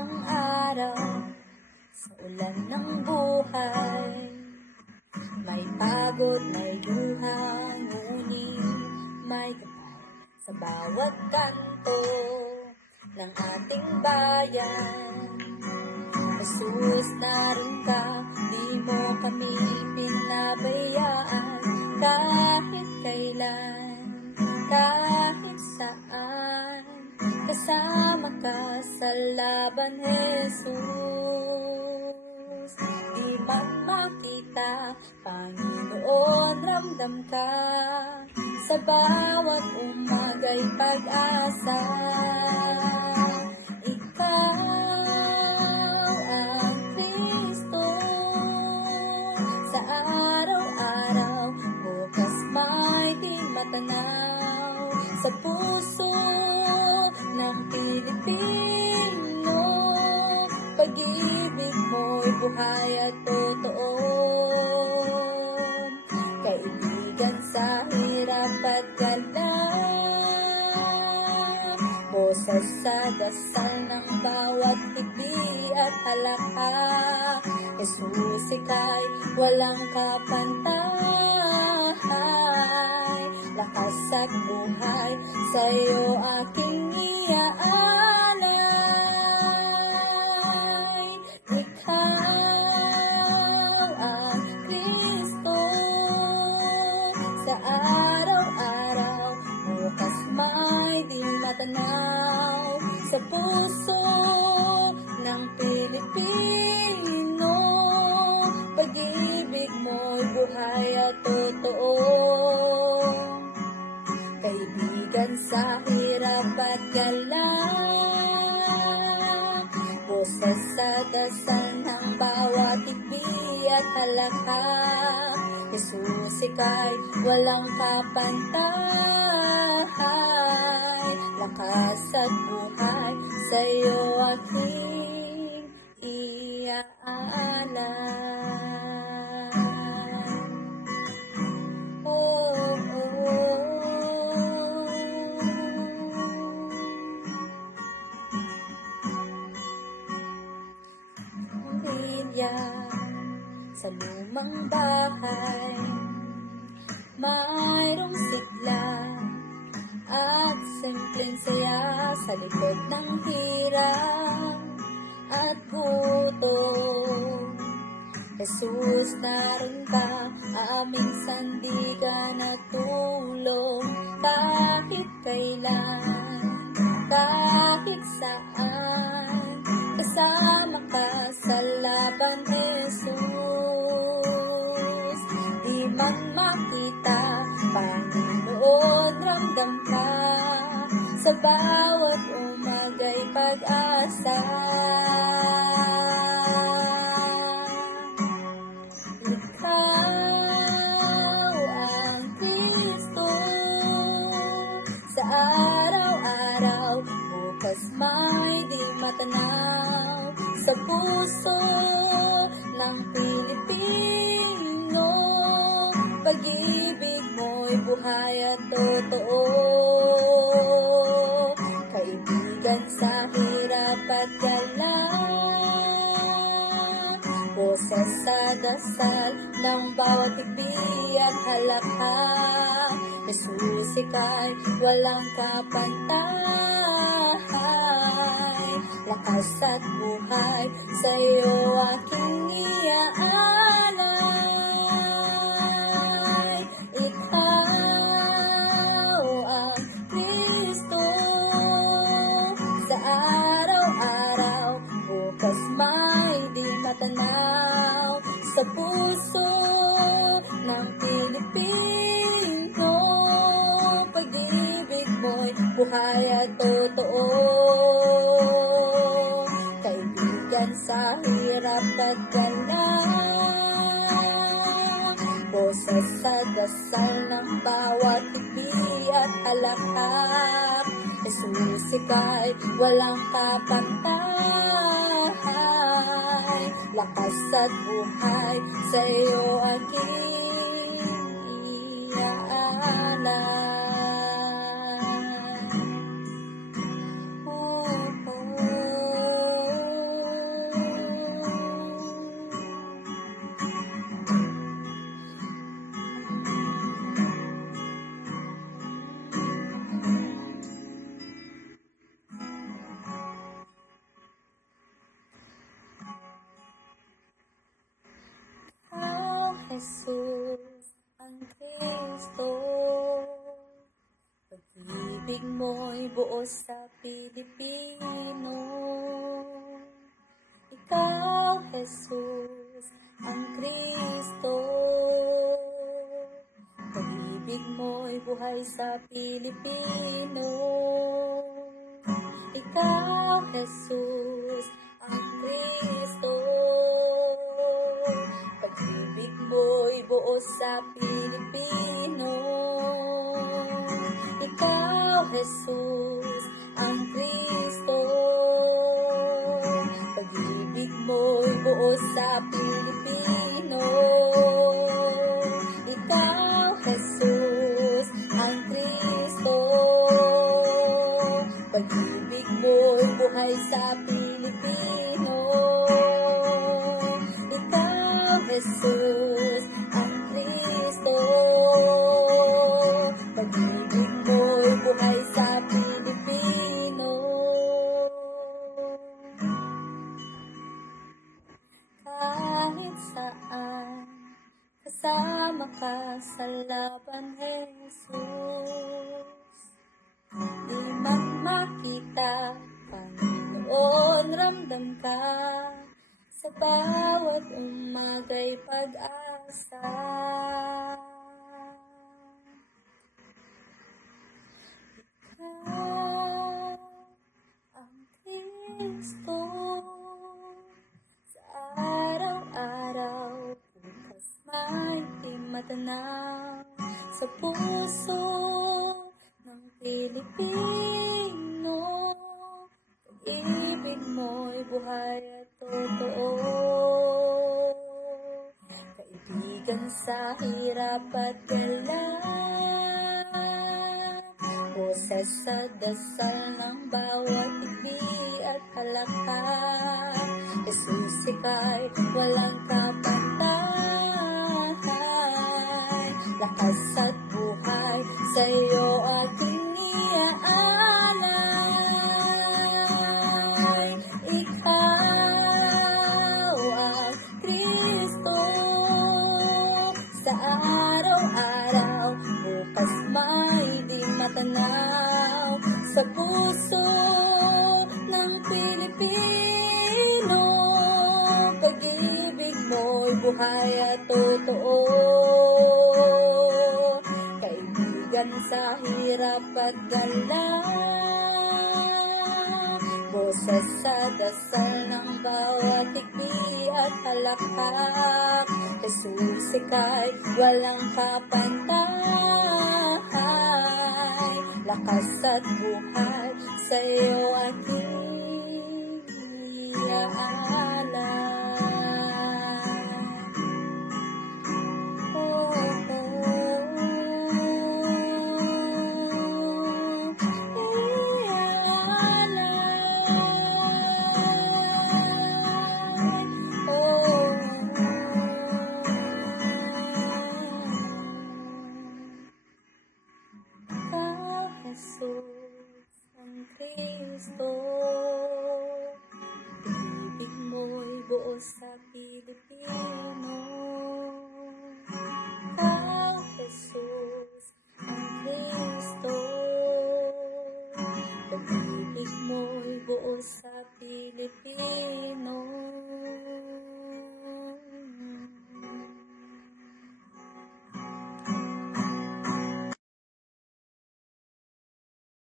Ang araw sa ulan ng buhay, may pagod, may luha, ngunit may kapal sa bawat kanto ng ating bayan. Jesus, naroon ka, di mo kami pinabayaan, kahit kailan, kahit saan. Kasama ka sa laban, Jesus. Di man makita, Panginoon, ramdam ka. Sa bawat umaga'y pag-asa. Ikaw ang Kristo. Sa araw-araw, bukas may di matanaw. Sa puso ng Pilipino, pag-ibig mo'y buhay at totoo. Kaibigan sa hirap at galak, boses sa dasal ng bawat tipi at halaka. Jesus, ika'y walang kapantay, lakas at buhay sa'yo aking iaalay. Ikaw ang Kristo. Sa araw-araw, bukas may di matanaw. Sa puso ng Pilipino, pag-ibig mo'y buhay at totoo. Kaibigan sa hirap at galak, boses sa dasal ng bawat tipi at halaka. Jesus, ika'y walang kapantay, lakas at buhay sa'yo aking iaalay. Sa lumang bahay, mayroong sigla at simpleng saya sa likod ng hirap at gutom. Jesus, naroon ka, aming sandigan at tulong, kahit kailan, kahit saan. Kasama ka sa laban, Jesus. Di man makita, Panginoon, ramdam ka. Sa bawat umaga'y pag-asa. Ikaw ang Kristo. Sa araw-araw, bukas may di matanaw. Sa puso ng Pilipino, pag-ibig mo'y buhay at totoo. Kaibigan sa hirap at galak, boses sa dasal ng bawat tipi at halaka. Jesus, ika'y walang kapantay, lakas at buhay sa'yo aking iaalay. Ikaw ang Kristo. Sa araw-araw, bukas may di matanaw. Sa puso ng Pilipino, pag-ibig mo'y buhay at totoo. Kaibigan sa hirap at galak, boses sa dasal ng bawat hindi at halakhak. Jesus, ika'y walang kapantay, lakas at buhay sa'yo aking iaalay. Jesus, ang Kristo, pag-ibig mo'y buos sa Pilipino. Ikaw, Jesus, ang Kristo, pag-ibig mo'y buhay sa Pilipino. Ikaw, Jesus, ang Kristo, pag-ibig mo'y buos sa Pilipino. Ikaw, Jesus, ang Kristo, pag-ibig mo'y buos sa Pilipino. Ikaw, Jesus, ang Kristo, pag-ibig mo'y buhay sa Pilipino. Jesus, ang Kristo, pag-ibig mo'y buhay sa Pilipino. Kahit saan, kasama ka sa laban, Jesus. Di man makita, Panginoon, ramdam ka. Sa bawat umaga'y pag-asa. Ikaw, ang Kristo, sa araw-araw, bukas may matanaw sa puso ng Pilipino. Pag-ibig mo'y buhay at totoo, kaibigan sa hirap at galang, boses sa dasal ng bawat hindi at halakhak. Jesus, ika'y walang kapantay, lakas at buhay sa'yo aking iaalay. Ikaw ang Kristo, sa araw-araw, bukas may di matanaw sa puso ng Pilipino. Pag-ibig mo'y buhay at totoo, kaibigan sa hirap at galang, boses sa dasal ng bawat higdi at halakhak. Jesus, ika'y walang kapantay, lakas at buhay sa'yo aking iaalay. Jesus, ang Kristo, pag-ibig mo'y buos sa Pilipino. Ikaw, Jesus, ang Kristo, pag-ibig mo'y buos sa Pilipino.